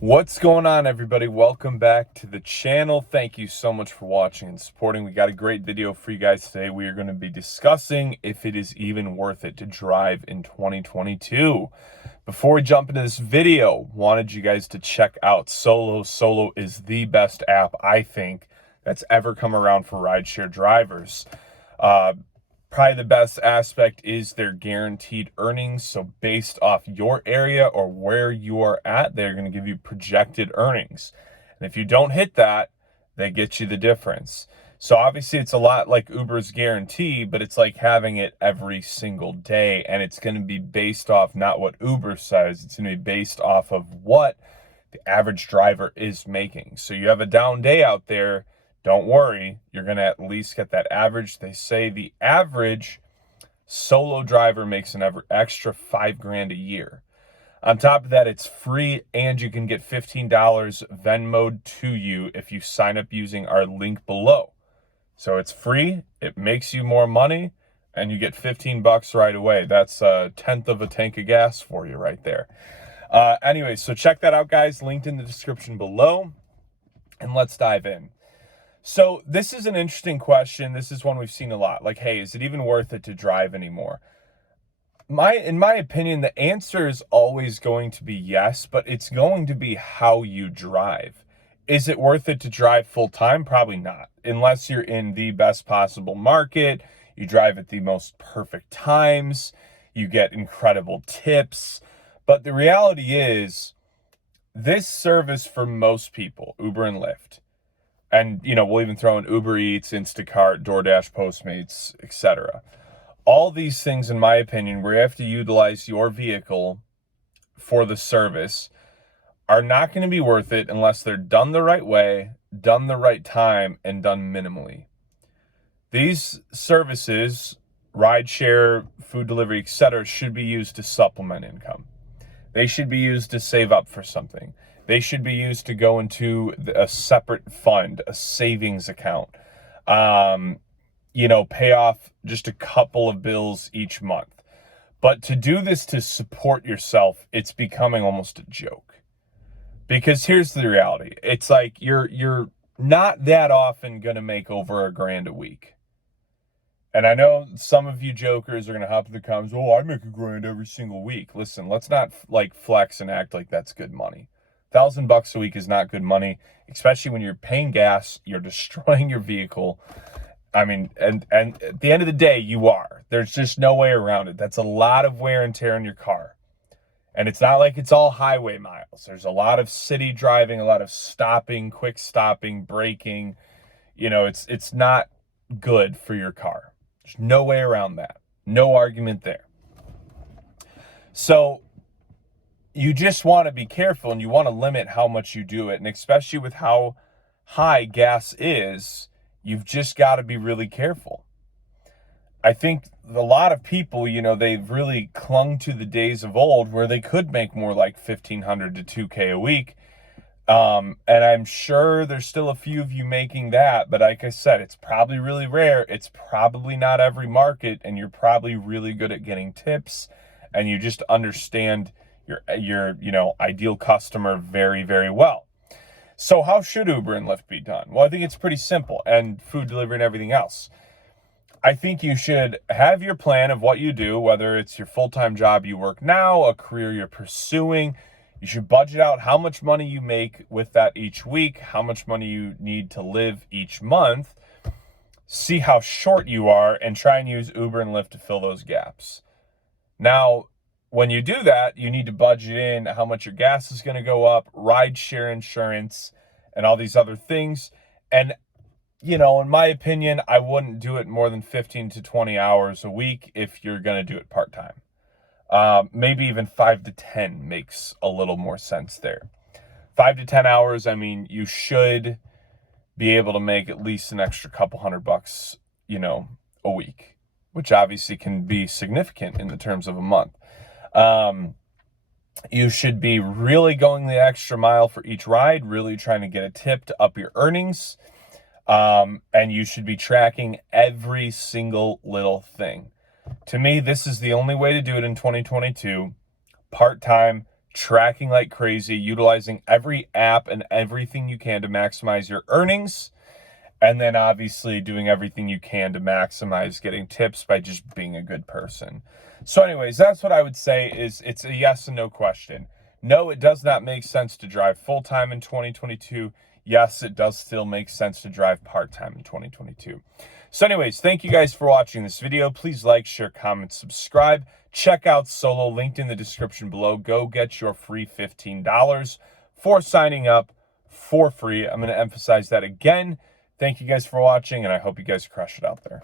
What's going on, everybody? Welcome back to the channel. Thank you so much for watching and supporting. We got a great video for you guys today. We are going to be discussing if it is even worth it to drive in 2022. Before we jump into this video, wanted you guys to check out Solo. Solo is the best app, I think, that's ever come around for rideshare drivers. Probably the best aspect is their guaranteed earnings. So based off your area or where you are at, they're going to give you projected earnings. And if you don't hit that, they get you the difference. So obviously it's a lot like Uber's guarantee, but it's like having it every single day. And it's going to be based off not what Uber says. It's going to be based off of what the average driver is making. So you have a down day out there, don't worry, you're going to at least get that average. They say the average solo driver makes an extra $5,000 a year. On top of that, it's free, and you can get $15 Venmo'd to you if you sign up using our link below. So it's free, it makes you more money, and you get 15 bucks right away. That's a tenth of a tank of gas for you right there. Anyway, so check that out, guys. Linked in the description below, and let's dive in. So this is an interesting question. This is one we've seen a lot. Like, hey, is it even worth it to drive anymore? In my opinion, the answer is always going to be yes, but it's going to be how you drive. Is it worth it to drive full time? Probably not, unless you're in the best possible market. You drive at the most perfect times. You get incredible tips. But the reality is, this service for most people, Uber and Lyft, and, you know, we'll even throw in Uber Eats, Instacart, DoorDash, Postmates, etc. All these things, in my opinion, where you have to utilize your vehicle for the service, are not going to be worth it unless they're done the right way, done the right time, and done minimally. These services, rideshare, food delivery, etc., should be used to supplement income. They should be used to save up for something. They should be used to go into a separate fund, a savings account, pay off just a couple of bills each month. But to do this to support yourself, it's becoming almost a joke. Because here's the reality. It's like you're not that often going to make over $1,000 a week. And I know some of you jokers are going to hop in the comments, oh, I make $1,000 every single week. Listen, let's not flex and act like that's good money. $1,000 a week is not good money, especially when you're paying gas, you're destroying your vehicle. I mean, and at the end of the day, you are. There's just no way around it. That's a lot of wear and tear in your car. And it's not like it's all highway miles. There's a lot of city driving, a lot of stopping, quick stopping, braking. It's not good for your car. There's no way around that. No argument there. So you just want to be careful, and you want to limit how much you do it. And especially with how high gas is, you've just got to be really careful. I think a lot of people, they've really clung to the days of old where they could make more like $1,500 to $2,000 a week. And I'm sure there's still a few of you making that, but like I said, it's probably really rare. It's probably not every market, and you're probably really good at getting tips, and you just understand your ideal customer very, very well. So how should Uber and Lyft be done? Well, I think it's pretty simple, and food delivery and everything else. I think you should have your plan of what you do, whether it's your full-time job you work now, a career you're pursuing. You should budget out how much money you make with that each week, how much money you need to live each month, see how short you are, and try and use Uber and Lyft to fill those gaps. Now, when you do that, you need to budget in how much your gas is going to go up, rideshare insurance, and all these other things. And, in my opinion, I wouldn't do it more than 15 to 20 hours a week if you're going to do it part-time. Maybe even 5 to 10 makes a little more sense there. 5 to 10 hours, I mean, you should be able to make at least an extra couple $100, a week, which obviously can be significant in the terms of a month. You should be really going the extra mile for each ride, really trying to get a tip to up your earnings. And you should be tracking every single little thing. To me, this is the only way to do it in 2022. Part-time, tracking like crazy, utilizing every app and everything you can to maximize your earnings. And then obviously doing everything you can to maximize getting tips by just being a good person. So anyways, that's what I would say is it's a yes and no question. No, it does not make sense to drive full-time in 2022. Yes, it does still make sense to drive part-time in 2022. So anyways, thank you guys for watching this video. Please like, share, comment, subscribe. Check out Solo, linked in the description below. Go get your free $15 for signing up for free. I'm going to emphasize that again. Thank you guys for watching, and I hope you guys crush it out there.